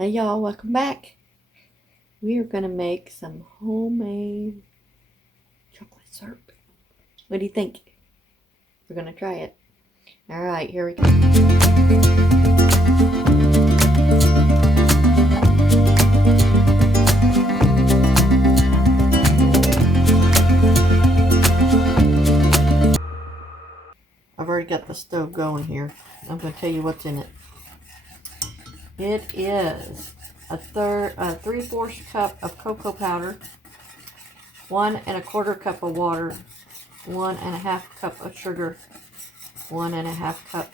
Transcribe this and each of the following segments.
Hey y'all, welcome back. We are going to make some homemade chocolate syrup. What do you think? We're going to try it. Alright, here we go. I've already got the stove going here. I'm going to tell you what's in it. It is a 3/4 cup of cocoa powder, 1 1/4 cup of water, 1 1/2 cup of sugar, 1 1/2 cup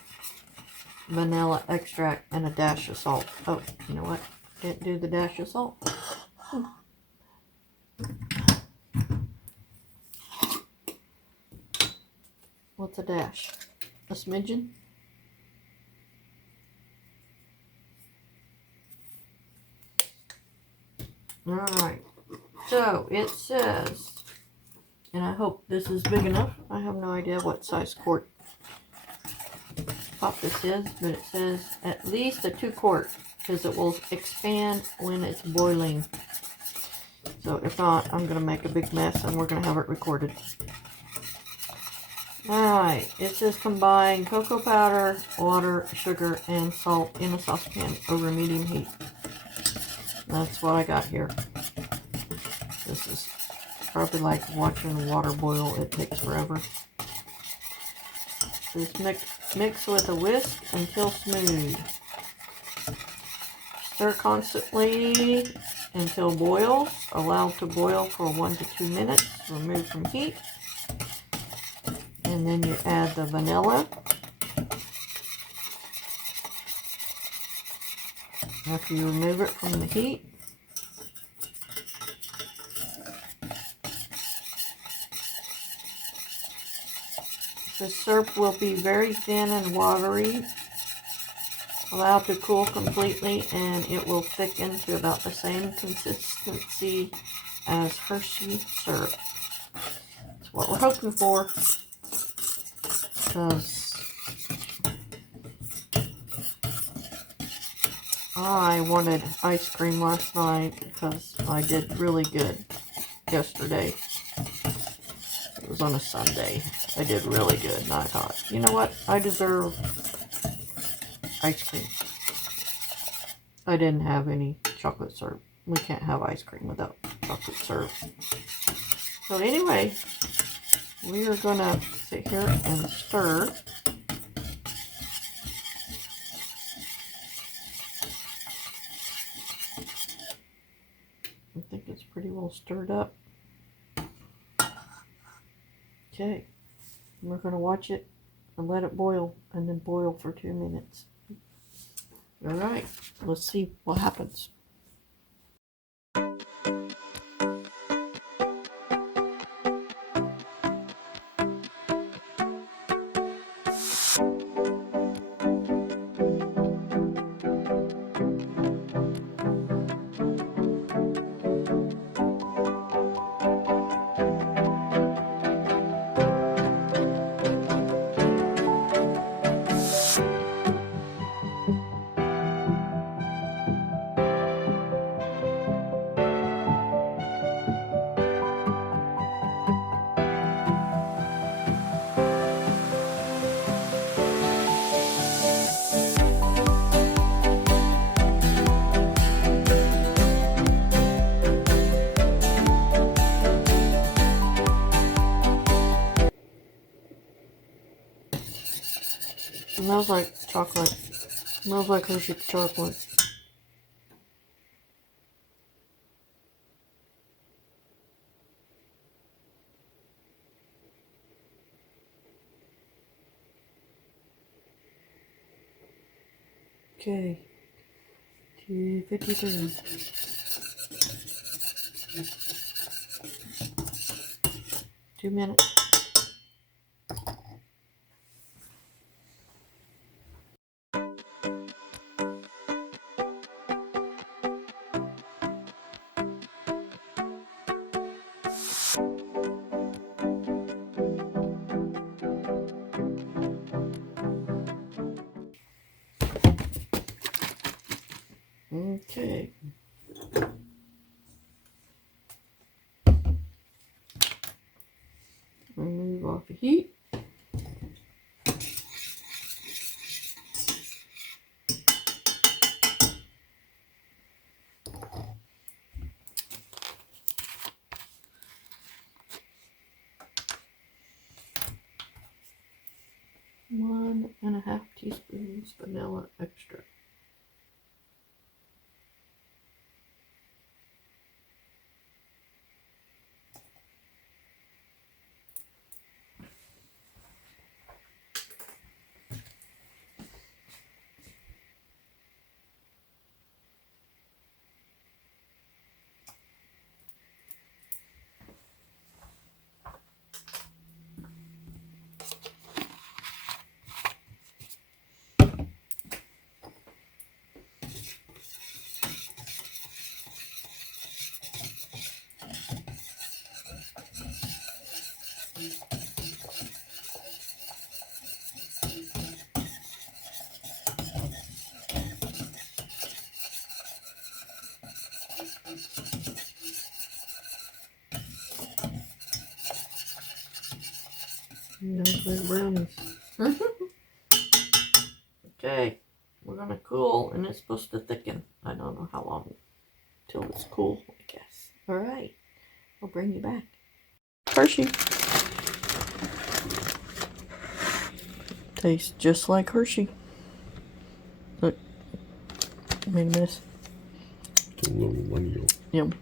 vanilla extract, and a dash of salt. Oh, you know what? Didn't do the dash of salt. What's a dash? A smidgen? Alright, so it says, and I hope this is big enough. I have no idea what size quart pop this is, but it says at least a 2 quart because it will expand when it's boiling. So if not, I'm going to make a big mess and we're going to have it recorded. Alright, it says combine cocoa powder, water, sugar, and salt in a saucepan over medium heat. That's what I got here. This is probably like watching water boil. It takes forever. Just mix with a whisk until smooth. Stir constantly until boils. Allow to boil for 1 to 2 minutes. Remove from heat. And then you add the vanilla. After you remove it from the heat, the syrup will be very thin and watery. Allow to cool completely, and it will thicken to about the same consistency as Hershey syrup. That's what we're hoping for, because I wanted ice cream last night because I did really good yesterday. It was on a Sunday. I did really good, and I thought, you know what? I deserve ice cream. I didn't have any chocolate syrup. We can't have ice cream without chocolate syrup. So anyway, we are going to sit here and stir. I think it's pretty well stirred up. Okay, we're going to watch it and let it boil, and then boil for 2 minutes. Alright, let's see what happens. Smells like chocolate. Smells like Hershey chocolate. Okay. 2:53. 2 minutes. Okay. Remove off the heat. One and a half teaspoons vanilla extract. Nice little brownies. Okay, we're gonna cool, and it's supposed to thicken. I don't know how long till it's cool, I guess. All right, I'll bring you back. Hershey. Tastes just like Hershey. Look, made a mess. It's a little millennial. Yum.